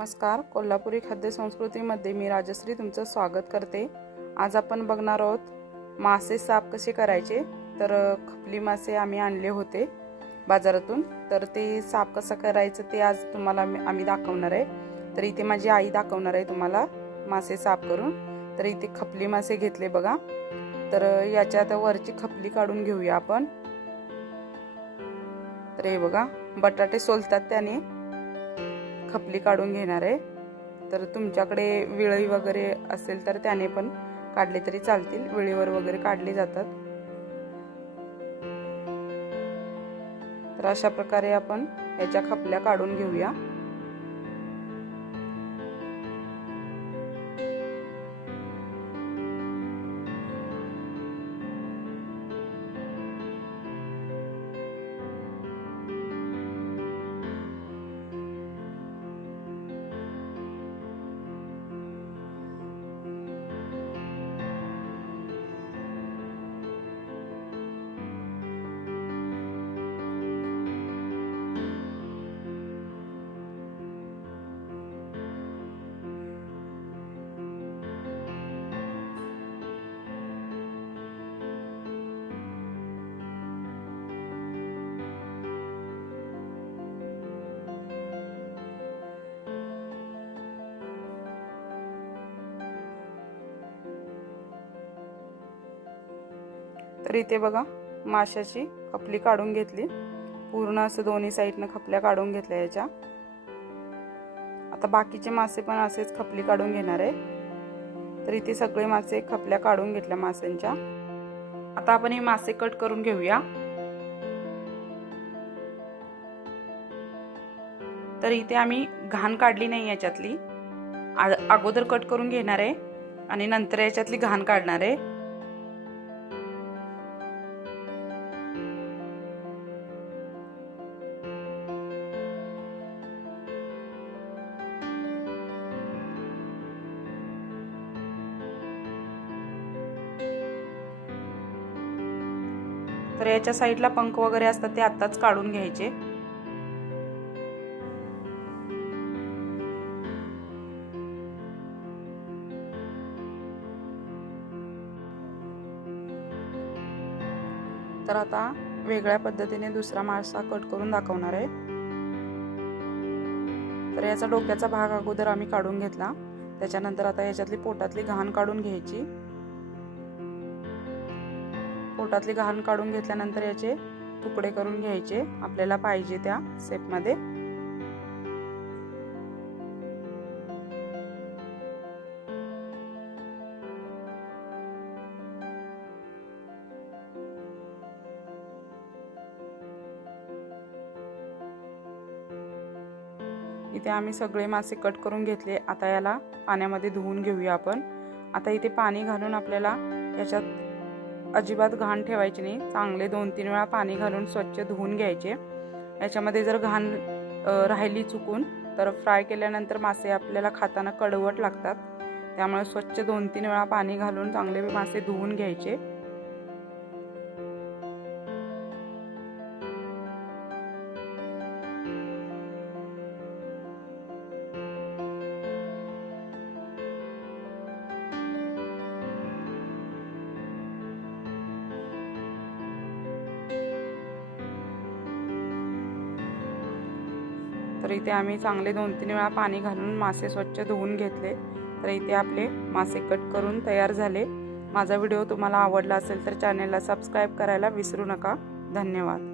नमस्कार. कोल्हापुरी खाद्य संस्कृतीमध्ये मी राजश्री तुमचं स्वागत करते. आज आपण बघणार आहोत मासे साफ कसे करायचे? तर खपली मासे आम्ही आणले होते बाजारातून. तर ते साफ कसं करायचं ते आज तुम्हाला आम्ही दाखवणार आहे. तर इथे माझी आई दाखवणार आहे तुम्हाला मासे साफ करून. तर इथे खपली मासे घेतले बघा. तर याच्यात वरची खपली काढून घेऊया आपण. तर हे बघा बटाटे सोलतात त्याने. खपली काढून घेणार आहे. तर तुमच्याकडे विळी वगैरे असेल तर त्याने पण काढले तरी चालतील. विळीवर वगैरे काढले जातात. तर अशा प्रकारे आपण याच्या खपल्या काढून घेऊया. तर इथे बघा माशाची खपली काढून घेतली. पूर्ण असं दोन्ही साईडनं खपल्या काढून घेतल्या याच्या. आता बाकीचे मासे पण असेच खपली काढून घेणार आहे. तर इथे सगळे मासे खपल्या काढून घेतल्या माशांच्या. आता आपण हे मासे कट करून घेऊया. तर इथे आम्ही घाण काढली नाही याच्यातली. आ- अगोदर कट करून घेणार आहे आणि नंतर याच्यातली घाण काढणार आहे. तर याच्या साईडला पंख वगैरे असतात ते आत्ताच काढून घ्यायचे. तर आता वेगळ्या पद्धतीने दुसरा मासा कट करून दाखवणार आहे. तर याचा डोक्याचा भाग अगोदर आम्ही काढून घेतला. त्याच्यानंतर आता याच्यातली पोटातली घाण काढून घ्यायची. पोटातली घाण काढून घेतल्यानंतर याचे तुकडे करून घ्यायचे. आपल्याला पाहिजे त्या सेपमध्ये इथे आम्ही सगळे मासे कट करून घेतले. आता याला पाण्यामध्ये धुवून घेऊया आपण. आता इथे पाणी घालून आपल्याला याच्यात अजिबात घाण ठेवायची नाही. चांगले दोन तीन वेळा पाणी घालून स्वच्छ धुवून घ्यायचे. याच्यामध्ये जर घाण राहिली चुकून तर फ्राय केल्यानंतर मासे आपल्याला खाताना कडवट लागतात. त्यामुळे स्वच्छ दोन तीन वेळा पाणी घालून चांगले मासे धुवून घ्यायचे. तर इथे आम्ही चांगले दोन तीन वेळा पाणी घालून मासे स्वच्छ धुवून घेतले. तर इथे आपले मासे कट करून तयार झाले. माझा व्हिडिओ तुम्हाला आवडला असेल तर चॅनेलला सबस्क्राईब करायला विसरू नका. धन्यवाद.